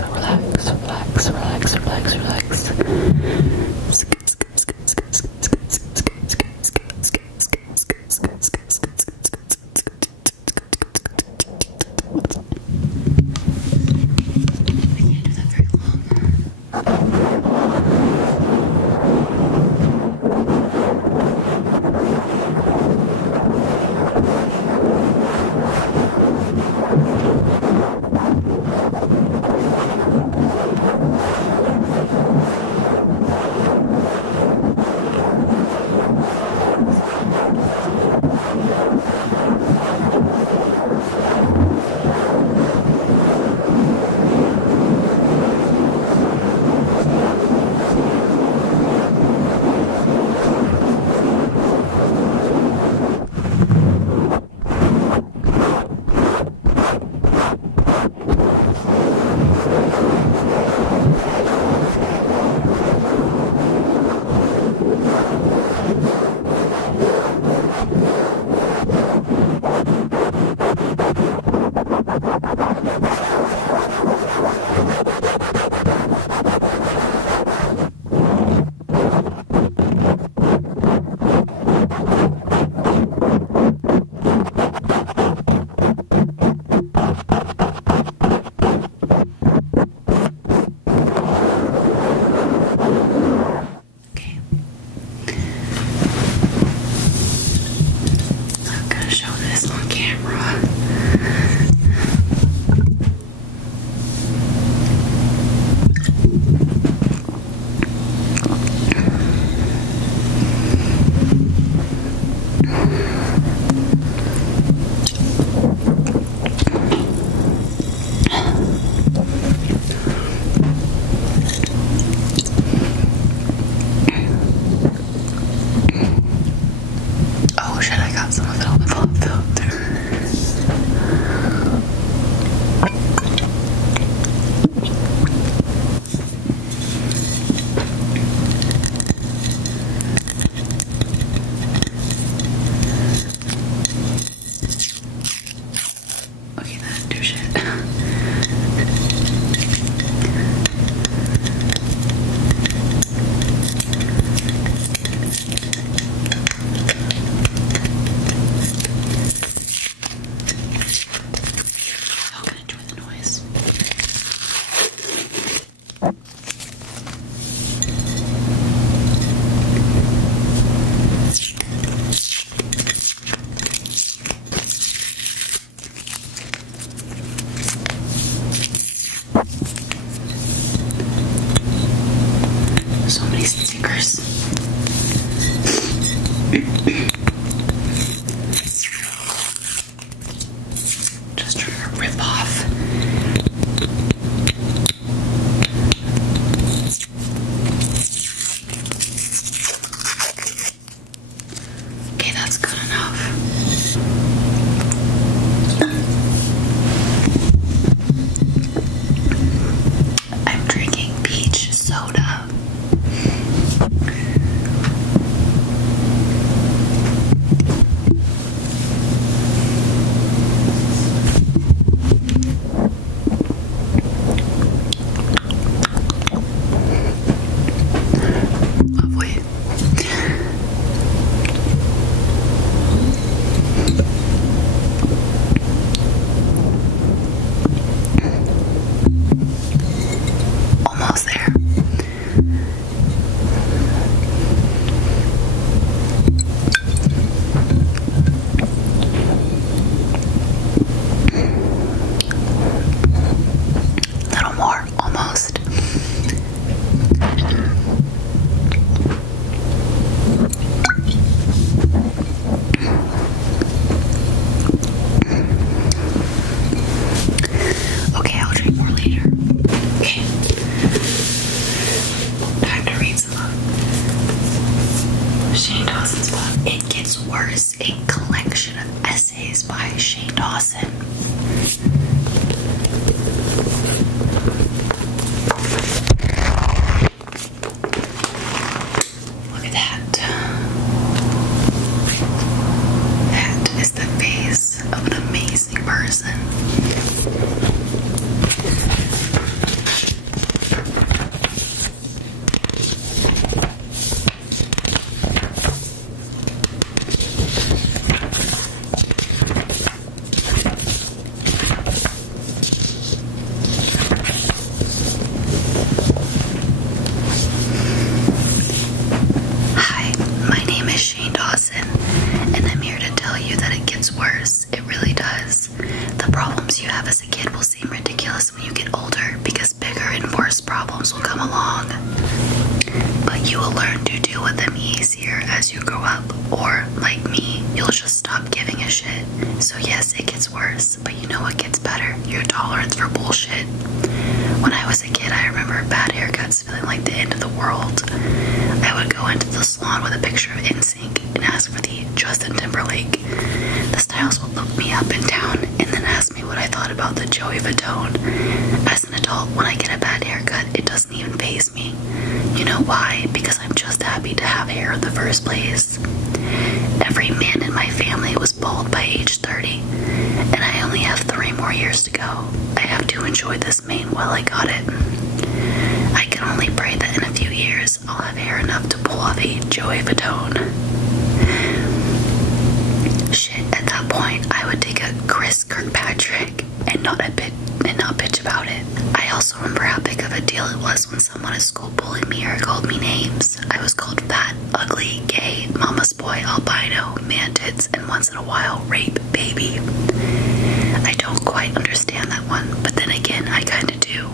relax, relax, relax, relax, relax. Just trying to rip off. Okay, that's good enough. I'm drinking peach soda. problems will come along, but you will learn to deal with them easier as you grow up, or, like me, you'll just stop giving a shit. So yes, it gets worse, but you know what gets better? Your tolerance for bullshit. When I was a kid, I remember bad haircuts feeling like the end of the world. I would go into the salon with a picture of NSYNC and ask for the Justin Timberlake. The stylist would look me up and down and then ask me what I thought about the Joey Fatone. As an adult, when I get a bad haircut, it doesn't even faze me. You know why? Because I'm just happy to have hair in the first place. Every man in my family was bald by age 30, and I only have 3 more years to go. I have to enjoy this mane while I got it. I can only pray that in a few years I'll have hair enough to pull off a Joey Fatone. Shit, at that point, I would take a Chris Kirkpatrick and not bitch about it. I also remember how big of a deal it was when someone at school bullied me or called me names. I was called fat, ugly, gay, mama's boy, albino, man tits, and once in a while, rape baby. I don't quite understand that one, but then again, I kinda do.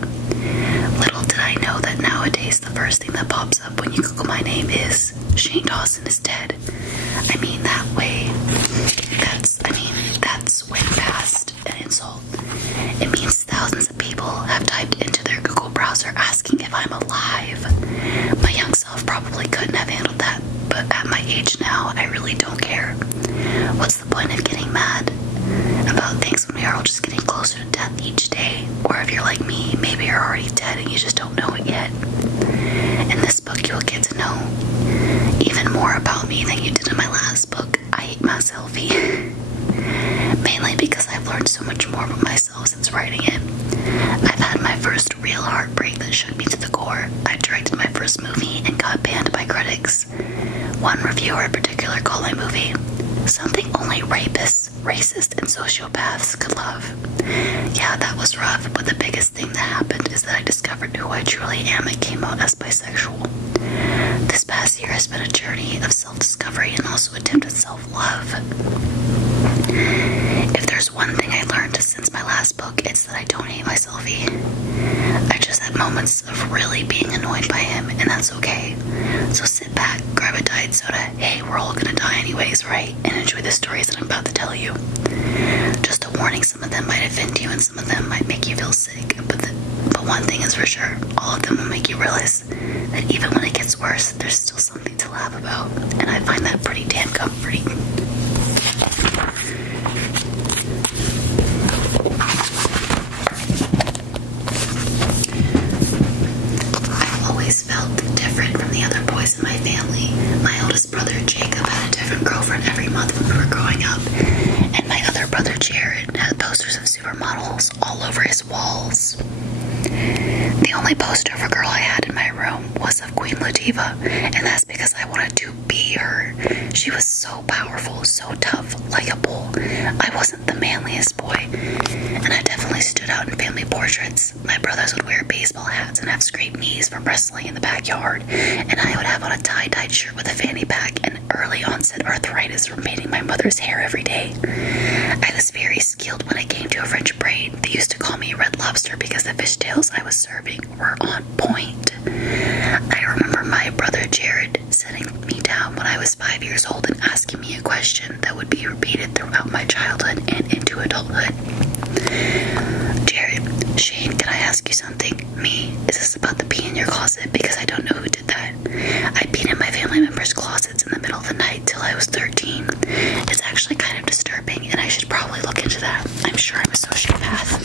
Little did I know that nowadays the first thing that pops up when you Google my name is Shane Dawson is dead. I mean, that's way past an insult. It means thousands of people have typed into their Google browser asking if I'm alive. My young self probably couldn't have handled that, but at my age now, I really don't care. What's the point of getting mad about things when we are all just getting closer to death each day? Or if you're like me, maybe you're already dead and you just don't know it yet. In this book, you'll get to know even more about me than you did in my last book, I Hate My Selfie. Mainly because I've learned so much more about myself since writing it. I've had my first real heartbreak that shook me to the core. I directed my first movie and got banned by critics. One reviewer in particular called my movie something only rapists, racists, and sociopaths could love. Yeah, that was rough, but the biggest thing that happened is that I discovered who I truly am and came out as bisexual. This past year has been a journey of self-discovery and also attempted self-love. If there's one thing I learned since my last book, it's that I don't hate my selfie. I just had moments of really being annoyed by him, and that's okay. So sit back, grab a diet soda, hey, we're all gonna die anyways, right? And enjoy the stories that I'm about to tell you. Just a warning, some of them might offend you and some of them might make you feel sick, but one thing is for sure, all of them will make you realize that even when it gets worse, there's still something to laugh about, and I find that pretty damn comforting. I've always felt different from the other boys in my family. My oldest brother, Jacob, had a different girlfriend every month when we were growing up, and my other brother, Jared, had posters of supermodels all over his walls. The only poster of a girl I had in my room was of Queen Latifah, and that's because I wanted to be her. She was so powerful, so tough, like a bull. I wasn't the manliest boy, and I definitely stood out in family portraits. My brothers would wear baseball hats and have scraped knees from wrestling in the backyard, and I would have on a tie-dyed shirt with a fanny pack and early onset arthritis from painting my mother's hair every day. I was very skilled when it came to a French braid. They used to call me Red Lobster because the fishtails I was serving were on point. I remember my brother Jared setting me down when I was 5 years old and asking me a question that would be repeated throughout my childhood and into adulthood. Jared, Shane, can I ask you something? Me, is this about the pee in your closet? Because I don't know who did that. I peed in my family members' closets in the middle of the night till I was 13. It's actually kind of disturbing, and I should probably look into that. I'm sure I'm a sociopath.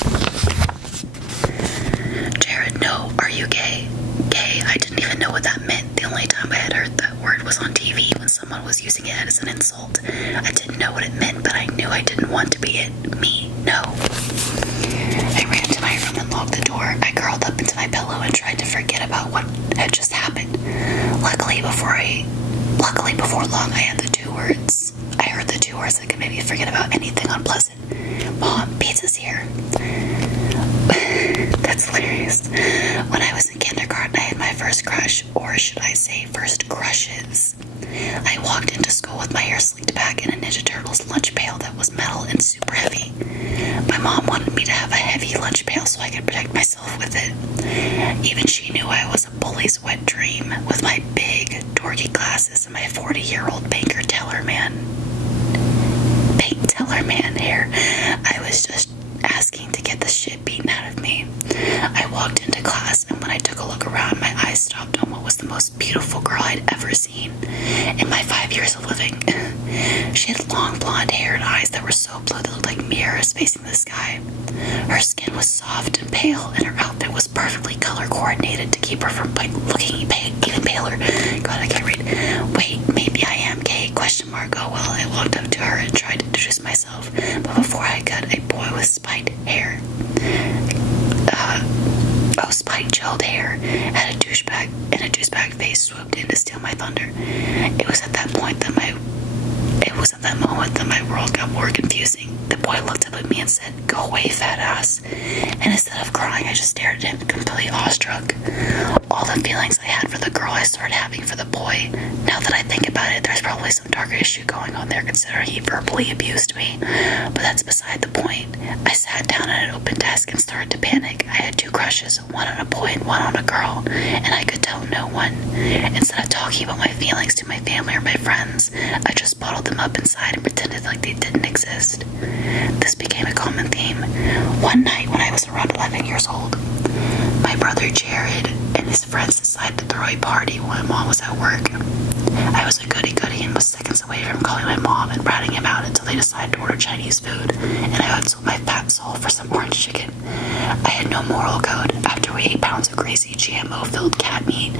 Jared, no. Are you gay? Gay? I didn't even know what that meant. The only time I had heard that word was on TV when someone was using it as an insult. I didn't know what it meant, but I knew I didn't want to be it. Me, no. I ran to my room and locked the door. I curled up into my pillow and tried to forget about what had just happened. Luckily, before long, I had the two words. I heard the two words that could make me forget about anything unpleasant. Mom, pizza's here. That's hilarious. When I was in kindergarten, I had my first crush, or should I say first crushes. I walked into school with my hair slicked back in a Ninja Turtles lunch pail that was metal and super heavy. My mom wanted me to have a heavy lunch pail so I could protect myself with it. Even she knew I was a bully's wet dream with my big, dorky glasses and my 40-year-old banker teller man hair. I was just asking to get the shit beaten out of me. I walked into class, and when I took a look around, my eyes stopped on what was the most beautiful girl I'd ever seen in my 5 years of living. She had long blonde hair and eyes that were so blue they looked like mirrors facing the sky. Her skin was soft and pale, and her outfit was perfectly color coordinated to keep her from looking even paler. God, I can't read. Wait, maybe I am gay? Question mark. Oh well, I walked up to her and tried to introduce myself, but before I could, a boy with spiked hair, spiked gelled hair, had a douchebag face swooped in to steal my thunder. It was at that moment that my world got more confusing. The boy looked up at me and said, "Go away, fat ass." And instead of crying, I just stared at him, completely awestruck. All the feelings I had for the girl I started having for the boy. Now that I think about it, there's probably some darker issue going on there, considering he verbally abused me. But that's beside the point. I sat down at an open desk and started to panic. I had 2 crushes, one on a boy and one on a girl, and I could tell no one. Instead of talking about my feelings to my family or my friends, I just bottled them up inside and pretended like they didn't exist. This became a common theme. One night when I was around 11 years old, my brother Jared and his friends decided to throw a party while my mom was at work. I was a goody-goody and was seconds away from calling my mom and ratting him out until they decided to order Chinese food, and I had sold my fat soul for some orange chicken. I had no moral code. After we ate pounds of greasy GMO-filled cat meat,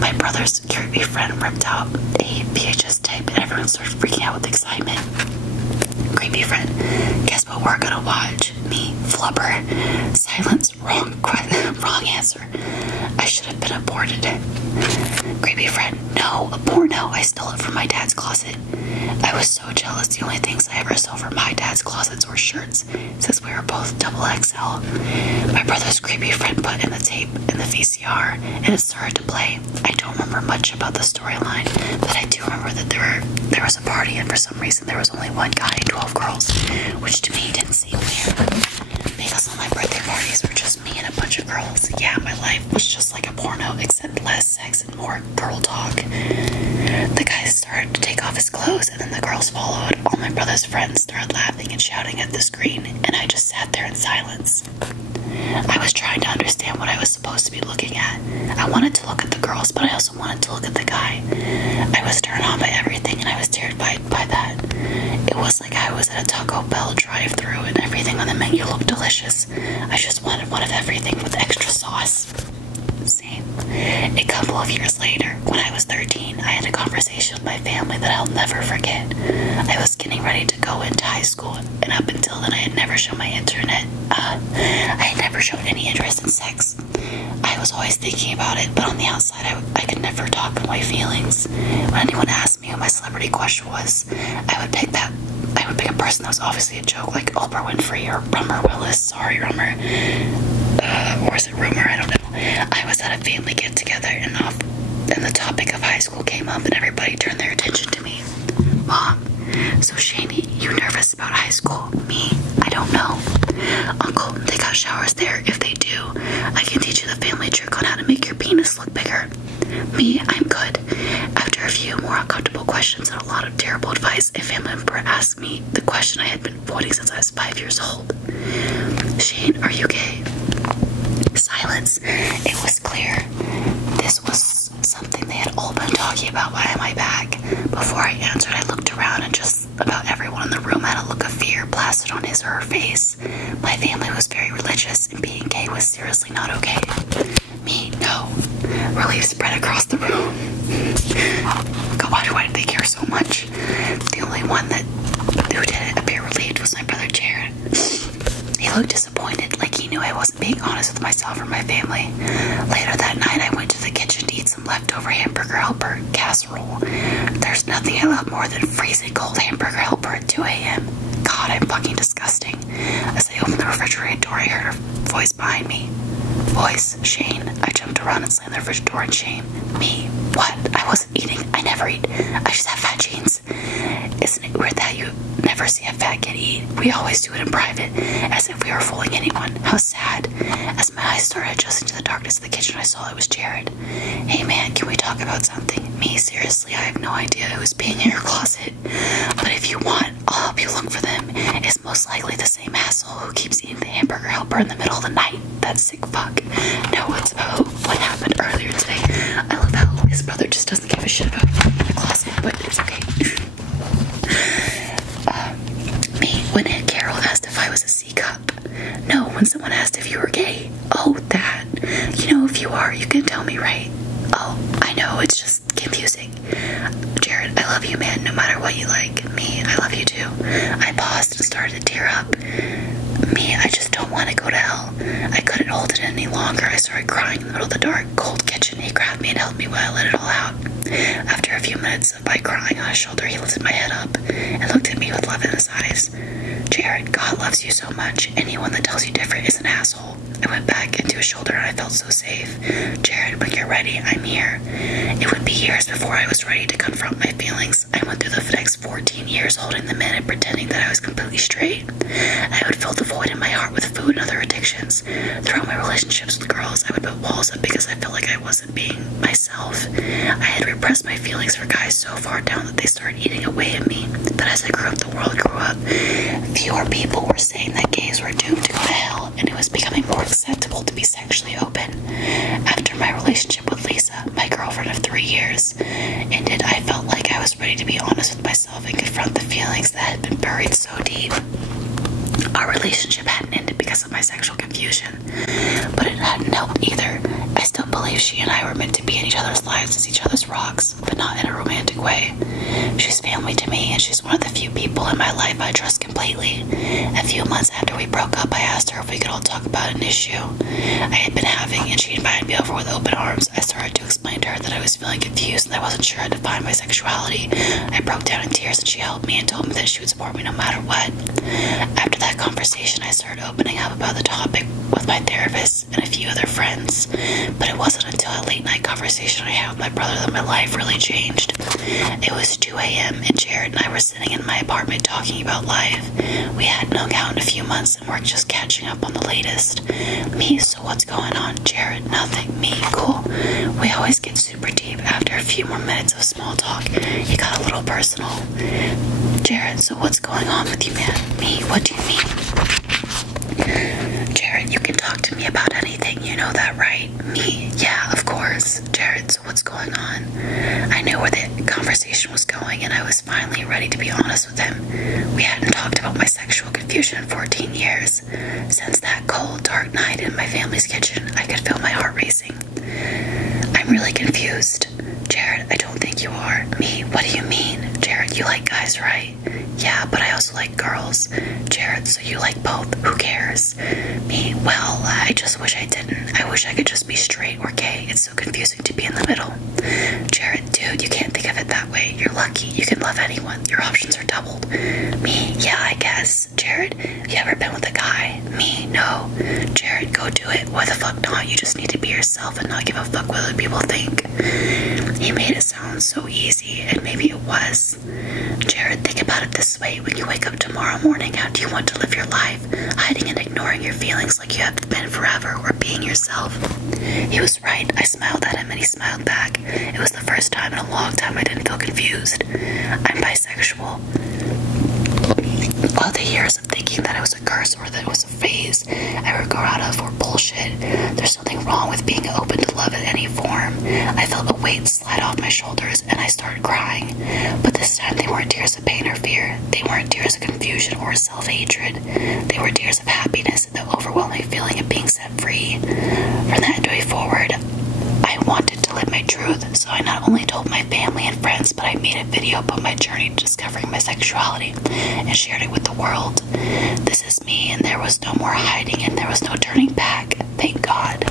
my brother's creepy friend ripped out a VHS tape and everyone started freaking out with excitement. Creepy friend, guess what we're gonna watch? Me, flubber. Silence, wrong answer. I should have been aborted. Creepy friend, no, a porno. I stole it from my dad's closet. I was so jealous. The only things I ever saw from my dad's closets were shirts, since we were both XXL. My brother's creepy friend put in the tape in the VCR, and it started to play. I don't remember much about the storyline, but I do remember that there was a party, and for some reason there was only one guy and 12 girls, which to me didn't seem weird, because all my birthday parties were just me and a bunch of girls. Yeah, my life was just like a porno, except less sex and more girl talk. The guy started to take off his clothes, and then the girls followed. All my brother's friends started laughing and shouting at the screen, and I just sat there in silence. I was trying to understand what I was supposed to be looking at. I wanted to look at the girls, but I also wanted to look at the guy. I was turned on by everything, and I was terrified by that. It was like I was at a Taco Bell drive-thru, and everything on the menu looked delicious. I just wanted one of everything with extra sauce. Same. A couple of years later, when I was 13, I had a conversation with my family that I'll never forget. I was getting ready to go into high school, and up until then I had never shown my I had never shown any interest in sex. I was always thinking about it, but on the outside I could never talk on my feelings. When anyone asked me who my celebrity crush was, I would pick a person that was obviously a joke, like Oprah Winfrey or Rummer Willis. Sorry, Rummer. Or is it Rumor? I don't know. I was at a family get-together, and the topic of high school came up, and everybody turned their attention to me. Mom, so Shani, you nervous about high school? Me? I don't know. Uncle, they got showers there. If they do, I can teach you the family trick on how to make your penis look bigger. Me, I'm good. After a few more uncomfortable questions and a lot of terrible advice, a family member asked me the question I had been avoiding since I was 5 years old. Shane, are you gay? Silence. It was clear. This was something they had all been talking about behind my back. Before I answered, I looked around, and just about everyone in the room had a look of fear plastered on his or her face. My family was very religious, and being gay was seriously not okay. Me, no. Relief spread across the room. God, why did they care so much? The only one who didn't appear relieved was my brother Jared. He looked disappointed, like he knew I wasn't being honest with myself or my family. Later that night, I went to the kitchen to eat some leftover hamburger helper casserole. There's nothing I love more than freezing cold hamburger helper at 2 a.m. God, I'm fucking disgusting. As I opened the refrigerator door, I heard a voice behind me. voice. Shane. I jumped around and slammed the fridge door in shame. Me. What? I wasn't eating. I never eat. I just have fat jeans. Isn't it weird that you never see a fat kid eat? We always do it in private, as if we were fooling anyone. How sad. As my eyes started adjusting to the darkness of the kitchen, I saw it was Jared. Hey man, can we talk about something? Me, seriously, I have no idea who's being in your closet. But if you want, I'll help you look for them. It's most likely the same asshole who keeps eating the hamburger helper in the middle of the night. That sick fuck. No, it's about what happened earlier today. I love how his brother just doesn't give a shit about the closet, but it's okay. Me, when Aunt Carol asked if I was a C cup. No, when someone asked if you were gay. Oh, that. You know, if you are, you can tell me, right? Oh, I know, it's just confusing. Jared, I love you, man, no matter what you like. Me, I love you too. I paused and started to tear up. Me, I just don't want to go to hell. I couldn't hold it any longer. I started crying in the middle of the dark, cold kitchen. He grabbed me and held me while I let it all out. After a few minutes of my crying on his shoulder, he lifted my head up and looked at me with love in his eyes. Jared, God loves you so much. Anyone that tells you different is an asshole. I went back into his shoulder and I felt so safe. Jared, when you're ready, I'm here. It would be years before I was ready to confront my feelings. I went through the next 14 years holding them in and pretending that I was completely straight. I would fill the void in my heart with food and other addictions. Throughout my relationships with girls, I would put walls up because I felt like I wasn't being myself. I had repressed my feelings for guys so far down that they started eating away at me. But as I grew up, the world grew up. Fewer people were saying that gays were doomed to go to hell, and it was becoming more acceptable to be sexually open. After my relationship with Lisa, my girlfriend of 3 years, ended, I felt like I was ready to be honest with myself and confront the feelings that had been buried so deep. Our relationship hadn't ended because of my sexual confusion, but it hadn't helped either. I still believe she and I were meant to be in each other's lives as each other's rocks, but not in a romantic way. She's family to me, and she's one of the few people in my life I trust completely. A few months after we broke up, I asked her if we could all talk about an issue I had been having, and she invited me over with open arms. I started to explain to her that I was feeling confused and I wasn't sure how to define my sexuality. I broke down in tears and she held me and told me that she would support me no matter what. After that conversation, I started opening up about the topic with my therapist and a few other friends, but it wasn't until a late night conversation I had with my brother that my life really changed. It was 2 a.m. and Jared and I were sitting in my apartment talking about life. We hadn't hung out in a few months and we're just catching up on the latest. Me, so what's going on? Jared, nothing. Me, cool. We always get super deep. After a few more minutes of small talk, it got a little personal. Jared, so what's going on with you, man? Me, what do you mean? Jared, you can talk to me about anything, you know that, right? Me, yeah, of course. Jared, so what's going on? I knew where the conversation was going and I was finally ready to be honest with him. We hadn't talked about my sexual confusion in 14 years. Since that cold, dark night in my family's kitchen, I could feel my heart racing. I'm really confused. Jared, I don't think you are. Me, what do you mean? Jared, you like guys, right? Yeah, but I also like girls. Jared, so you like both. Who cares? Me, well, I just wish I didn't. I wish I could just be straight or gay. It's so confusing to be in the middle. Jared, dude, you can't think of it that way. You're lucky. You can love anyone. Your options are doubled. Me, yeah, I guess. Jared, you ever been with a guy? Me, no. Jared, go do it. Why the fuck not? You just need to be yourself and not give a fuck what other people think. He made it sound so easy, and maybe it was. Jared, think about it this way. When you wake up tomorrow morning, how do you want to live your life? Hiding and ignoring your feelings like you have been forever, or being yourself? He was right. I smiled at him and he smiled back. It was the first time in a long time I didn't feel confused. I'm bisexual. All the years of thinking that it was a curse or that it was a phase I would grow out of or bullshit. There's nothing wrong with being open to love in any form. I felt a weight slide off my shoulders and I started crying. But this time they weren't tears of pain or fear. They weren't tears of confusion or self-hatred. They were tears of happiness and the overwhelming feeling of being set free. From that day forward, I wanted to live my truth, so I not only told my family and friends, but I made a video about my journey to discovering my sexuality and shared it with the world. This is me, and there was no more hiding, and there was no turning back. Thank God.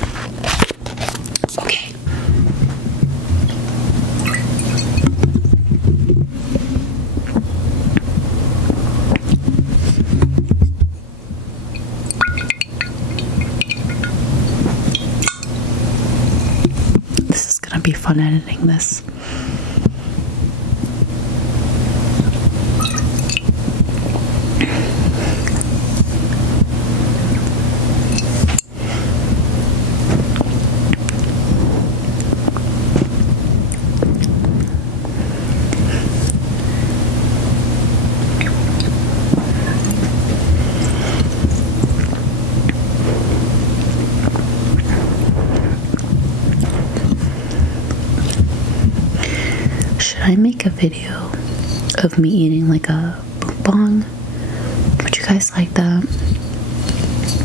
Okay. be fun editing this. I make a video of me eating like a mukbang. Would you guys like that?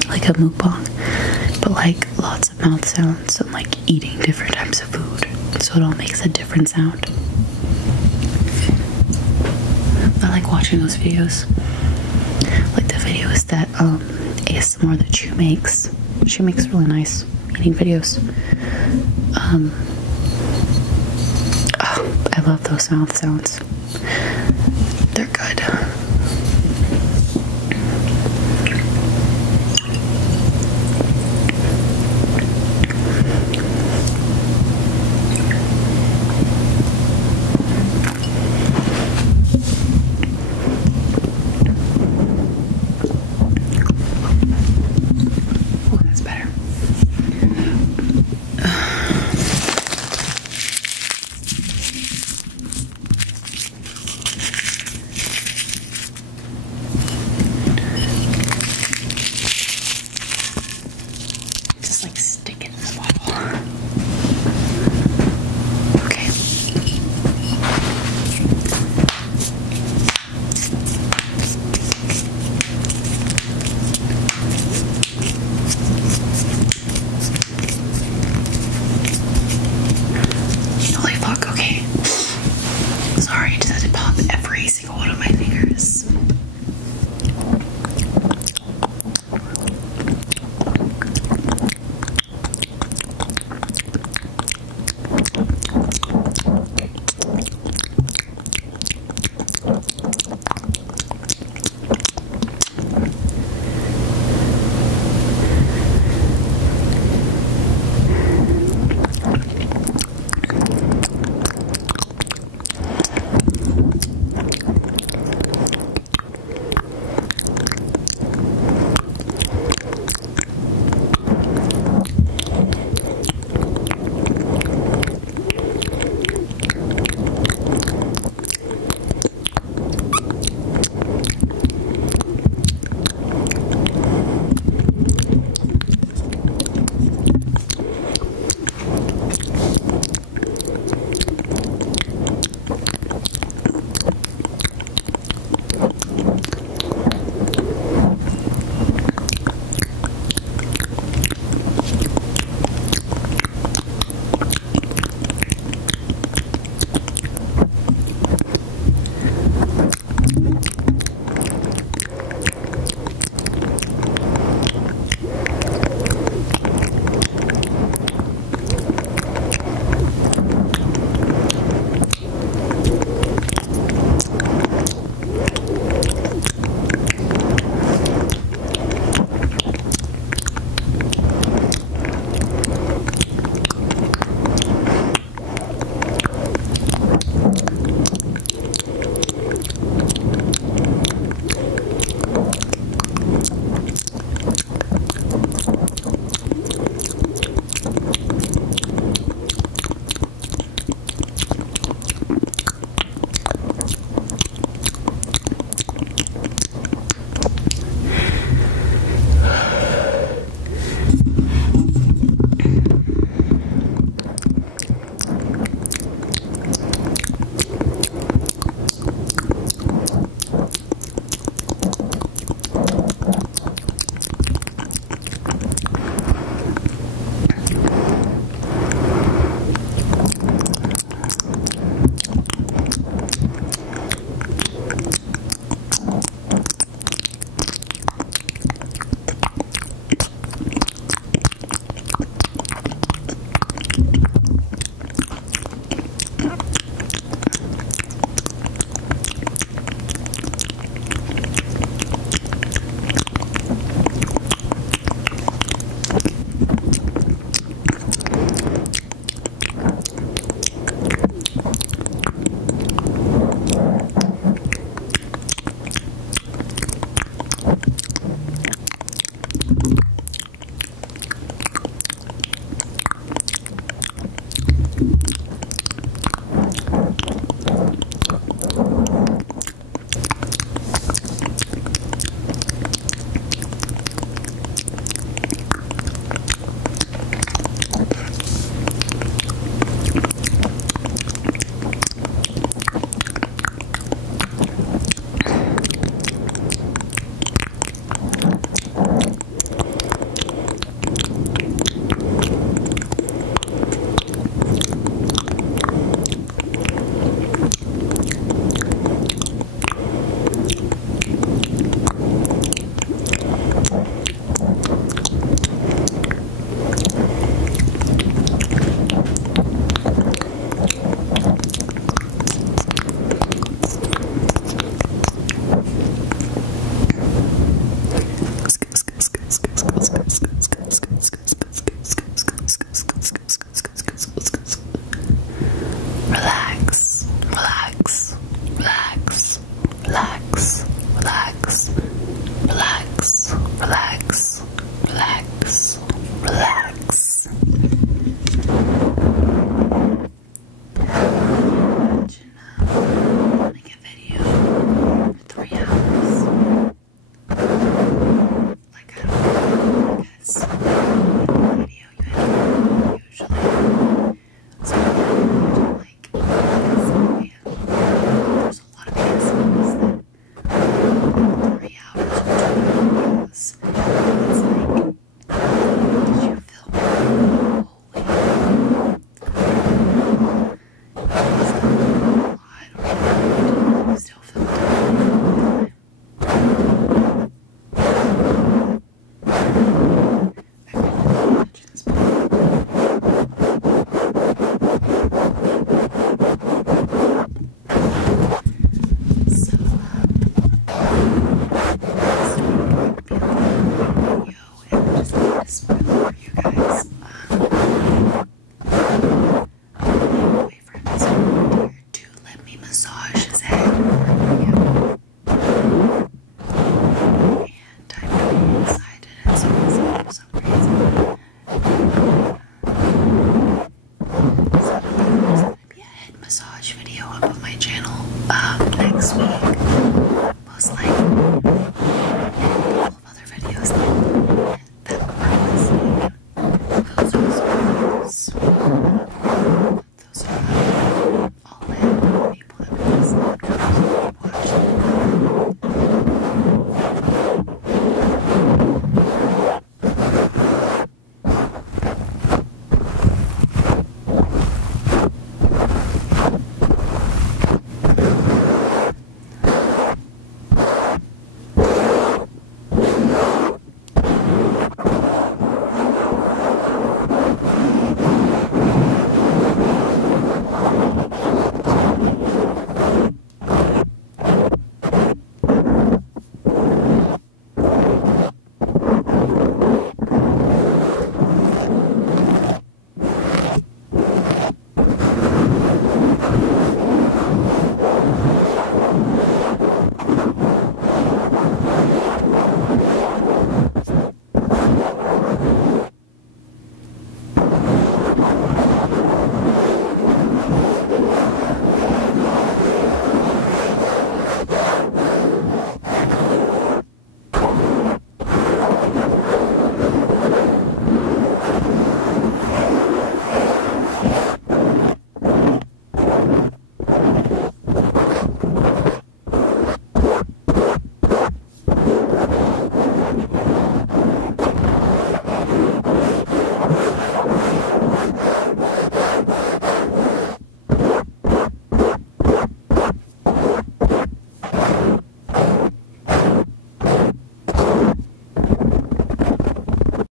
Like a mukbang, but like lots of mouth sounds and like eating different types of food, so it all makes a different sound. I like watching those videos. Like the videos that ASMR that she makes. She makes really nice eating videos. I love those mouth sounds. They're good. Oh, that's better.